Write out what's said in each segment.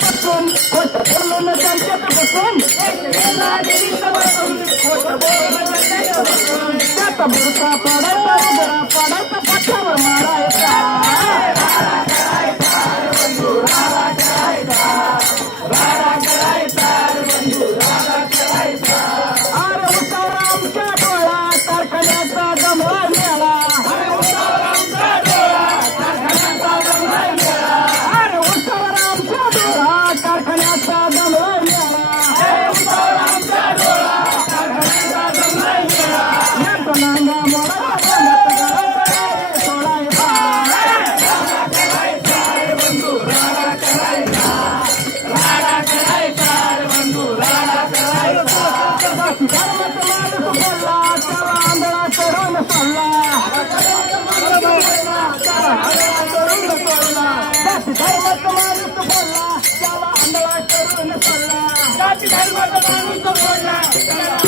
বসুন কইতে বললো না চান Salgo a tocar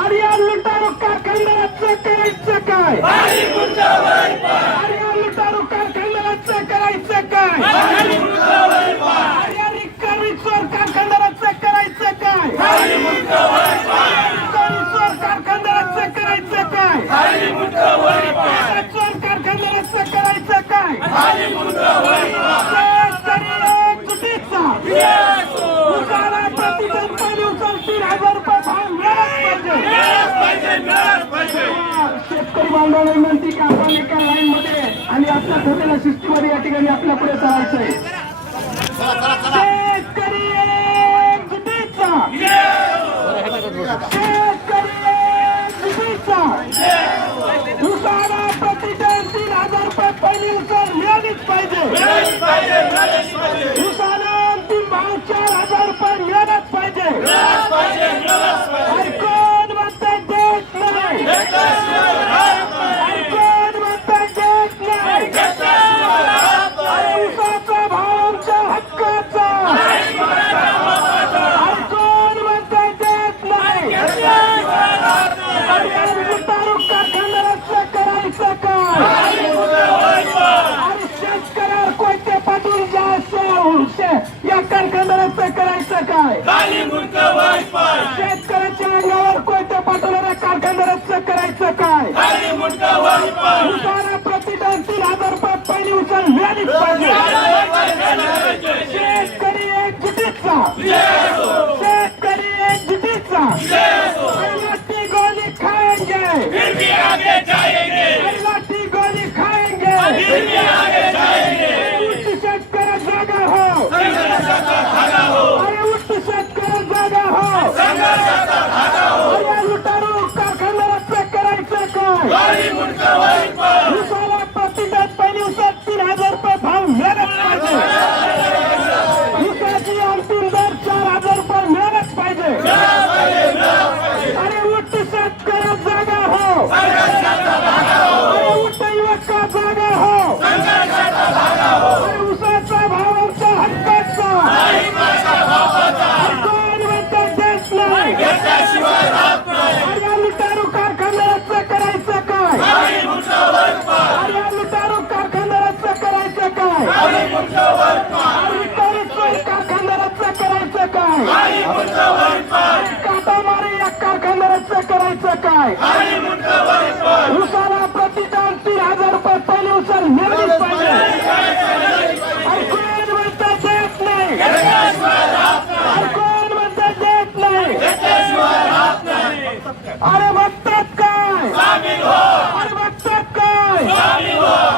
अरे या लुटारू कारखानदाराचं करायचं काय अरे या लुटारू कारखानदाराचं करायचं काय अरे या रिकारी चोर कारखानदाराचं करायचं काय रिकारी चोर कारखानदाराचं करायचं काय चोर कारखानदाराचं करायचं काय चुकीचा शेतकरी बांधवांना विनंती की आपण एका लाईन मध्ये आणि आपल्या ठेवलेल्या शिस्तीमध्ये या ठिकाणी आपल्या पुढे चालायचंय. शेतकरी प्रतिशत तीन हजार रुपये पहिली सर मिळालीच पाहिजे. नुसाला अंतिम भाव चार हजार रुपये मिळालाच पाहिजे. नेमकं करायचं काय? प्रतिदान तीन हजार रुपये पहिली उचल व्यालीच पाहिजे. शेतकरी एक जिटीचा शेतकरी एक जिटीचा जागा हो. हो. लुटा काय? काटा या कारखानदाराचं करायचं काय? उसाला प्रतिटन तीन हजार रुपये पहिले उचल मिळालीच पाहिजे. ऐकून म्हणता देत नाही. ऐकून म्हणता देत नाही. अरे बघतात काय? अरे बघतात काय?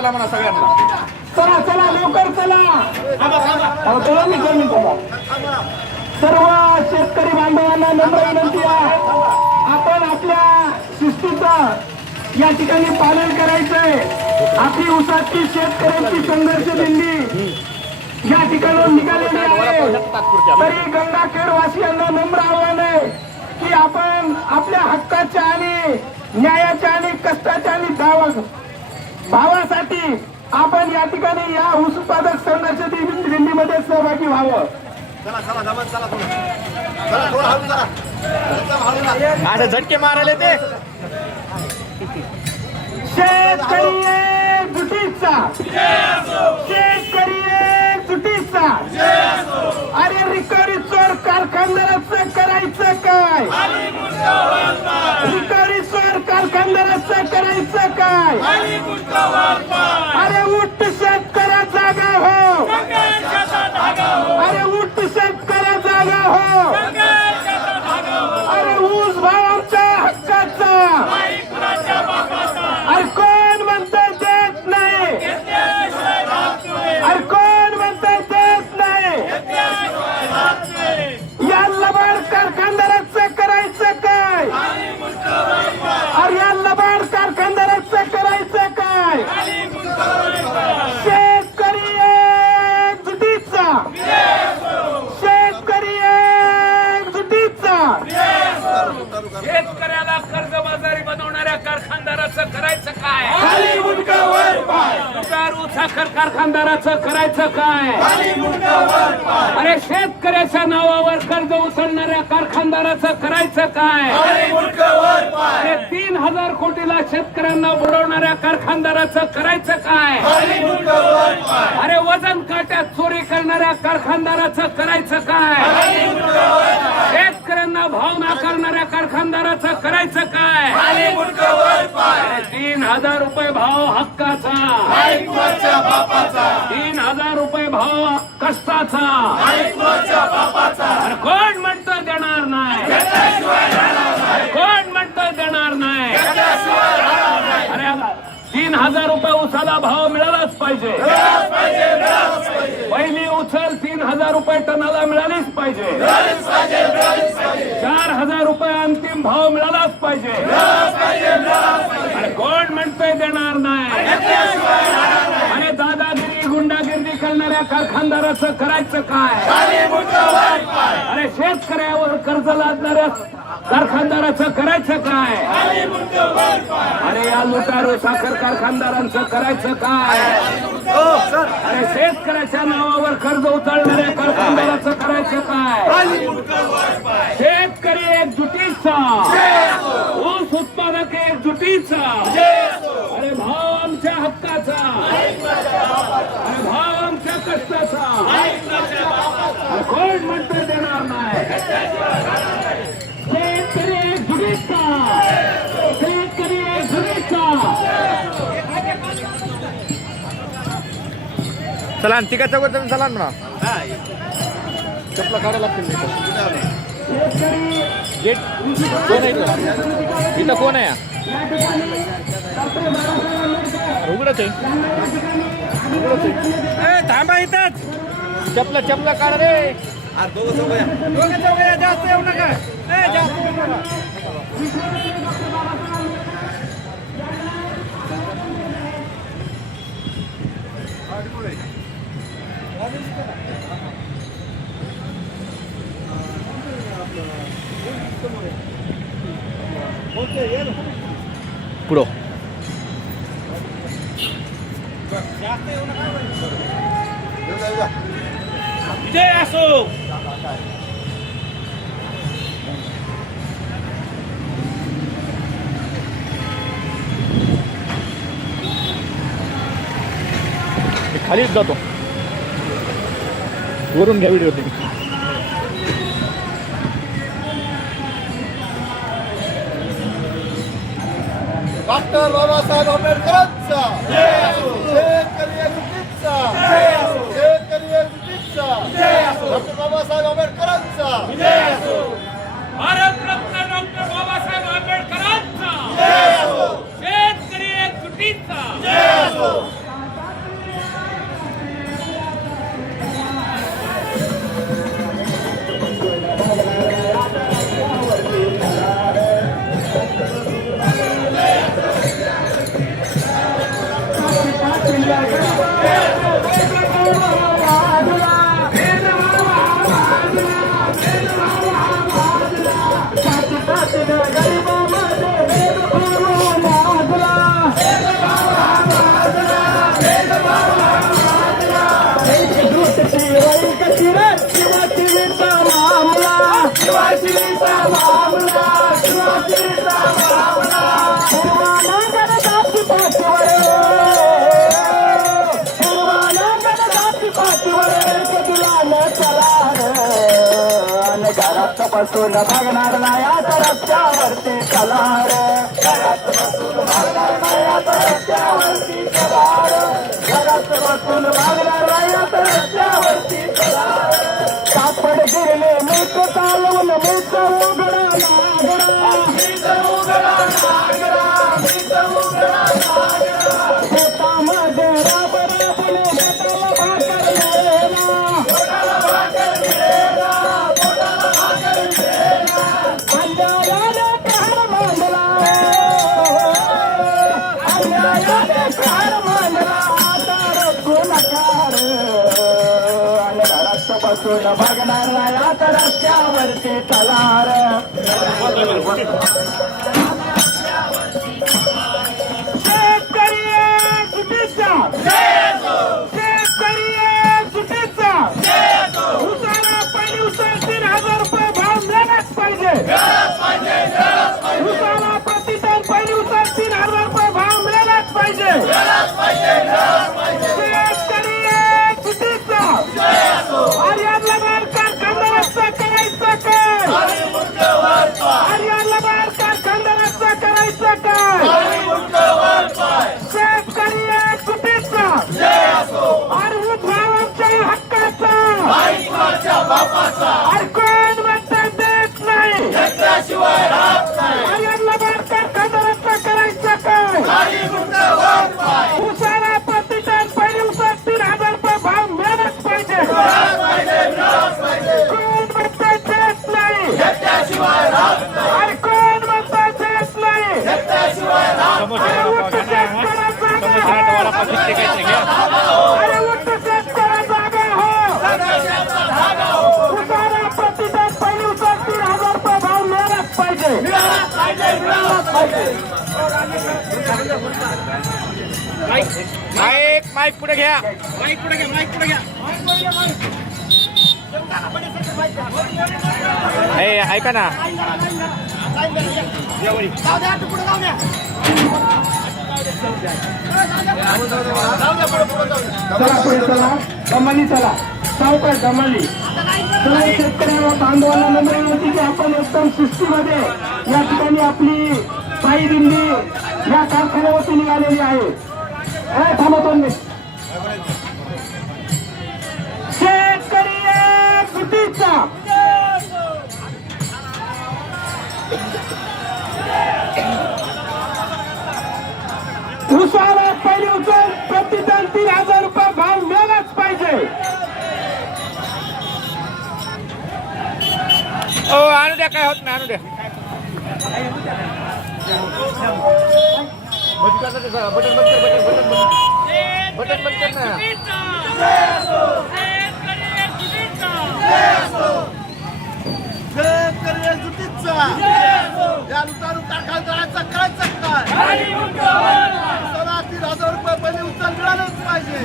चला म्हणा चला सगळ्यांना. चला चला लवकर चला. अहो, चला मी कमी चला सर्व शेतकरी बांधवांना नम्र विनंती आहे. आपण आपल्या शिस्तीचं या ठिकाणी पालन करायचंय. आपली उसाची शेतकऱ्यांची संघर्ष दिंडी या ठिकाणून निघालेली आहे. तरी गंगाखेड वासियांना नम्र आव्हान आहे की आपण आपल्या हक्काच्या आणि न्यायाच्या आणि कष्टाच्या आणि दावा भावासाठी आपण या ठिकाणी या ऊस उत्पादक संघर्ष दि- दिंडीमध्ये सहभागी व्हावं. आता झटके मारायला ते शेतकरी जुटीचा. शेतकरी जुटीचा. अरे रिकवरी चोर कारखानदाराचं करायचं काय? कारखानदाराचं करायचं काय? अरे कोटीला शेतकऱ्यांना बुडवणाऱ्या कारखानदाराचं करायचं काय? अरे वजन काट्यात चोरी करणाऱ्या कारखानदाराचं करायचं काय? शेतकऱ्यांना भाव नाकारणाऱ्या कारखानदाराचं करायचं काय? तीन हजार रुपये भाव हक्काचा. तीन हजार रुपये भाव कष्टाचा. कोण म्हणतं देणार नाही? हजार रुपये उसाला भाव मिळालाच पाहिजे. पहिली उचल तीन हजार रुपये टनाला मिळालीच पाहिजे. चार हजार रुपये अंतिम भाव मिळालाच पाहिजे. कोण म्हणतोय देणार नाही. करणाऱ्या कारखानदाराचं करायचं काय? अरे शेतकऱ्यावर कर्ज लादणाऱ्या कारखानदाराचं करायचं काय? अरे या लुटारू साखर कारखानदारांचं करायचं काय? अरे शेतकऱ्याच्या नावावर कर्ज उचलणाऱ्या कारखानदाराचं कोण म्हणतं देणार नाही. शेतकरी एकजुटीचा शेतकरी एकजुटीचा चला चौघ तुम्ही चला ना म्हणा. चपला काढायला लागतील गेट कोण आहे इथं? कोण आहे? उघडच आहे. उघडच आहे. ए, थांबा इथंच. चपला चपला काढ रे. दोघं चौघं या, जास्त येऊ नका. ए, जास्त येऊ नका. पुढं. विजय असो. खालीच जातो. वरून घ्या व्हिडिओ तुम्ही. डॉक्टर बाबासाहेब आंबेडकरांचा. शेतकरी डॉक्टर बाबासाहेब आंबेडकरांचा भारतरत्न डॉक्टर बाबासाहेब आंबेडकरांचा शेतकरी बसून बघणार नाही आता रस्त्यावरती कलार घरात बसून बघणार नाही आता रस्त्यावरती कलार घरात बसून बघणार नाही आता रस्त्यावरती कलार कापड गिरले मूक चालवून मूक उघडा उघडा उघडा शेतामध्ये बघणार नाही आता रस्त्यावरती चला आणि कोण माईक पुढे घ्या. माईक पुढे घ्या माईक पुढे घ्या. ऐका ना. चला पुढे चला. दमाली चला. सावकाश दमाली चला शेतकऱ्यांना बांधवांना नम्र विनंती की आपण उत्तम सृष्टीमध्ये या ठिकाणी आपली साई दिंडी या कारखान्यावरती निघालेली आहे. ए, होत नाही आणू द्या. बटन बंद कर बटन बटन बंद बटन बंद कर ना तीन हजार रुपये पहिले उत्तर मिळालंच पाहिजे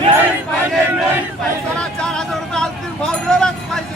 सरा चार हजार रुपये अंतिम भाव मिळालाच पाहिजे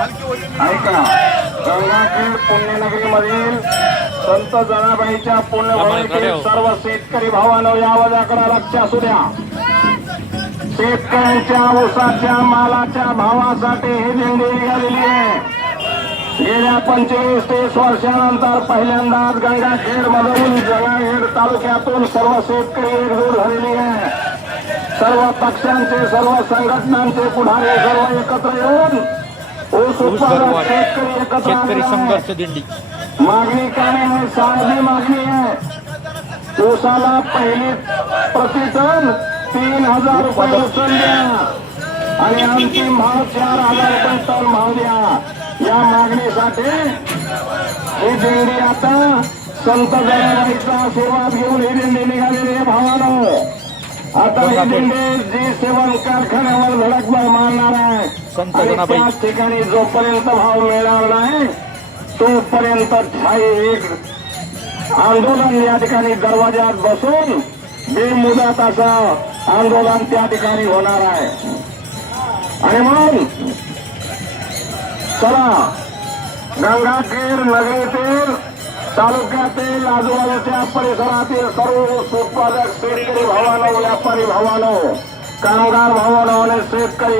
ऐका गंगाखेड पुण्यनगरीमधील संत जनाबाईच्या पुण्यभूमीतील सर्व शेतकरी भावांनो या आवाजाकडे लक्ष असू द्या. शेतकऱ्यांच्या ऊसाच्या मालाच्या भावासाठी ही दिंडी निघालेली आहे. गेल्या पंचवीस तीस वर्षानंतर पहिल्यांदाच गंगाखेड मधून जगाखेड तालुक्यातून सर्व शेतकरी एकजूट झालेली आहे. सर्व पक्षांचे सर्व संघटनांचे पुढारी सर्व एकत्र येऊन शेतकरी. संघर्ष दिंडी. मागणी काय आहे साधी मागणी आहे. ऊसाला पहिली प्रति टन तीन हजार रुपये उचल द्या. आणि अंतिम भाव चार हजार रुपये टन भाव द्या. या मागणीसाठी ही दिंडी आता संत जनाबाईचा आशीर्वाद घेऊन ही दिंडी निघालेली आहे भावानं. आता ही दिंडी जी सेवन कारखान्यावर धडक मारणार आहे. संत जनाबाई. ठिकाणी जोपर्यंत भाव मिळणार नाही तोपर्यंत ठाई एक आंदोलन या ठिकाणी दरवाज्यात बसून बेमुदत असं आंदोलन त्या ठिकाणी होणार आहे आणि मग चला गंगाखेड नगरीतील तालुक्यातील आजूबाजूच्या परिसरातील सर्व उत्पादक शेतकरी भावानो व्यापारी भावानो कामगार भावानो आणि शेतकरी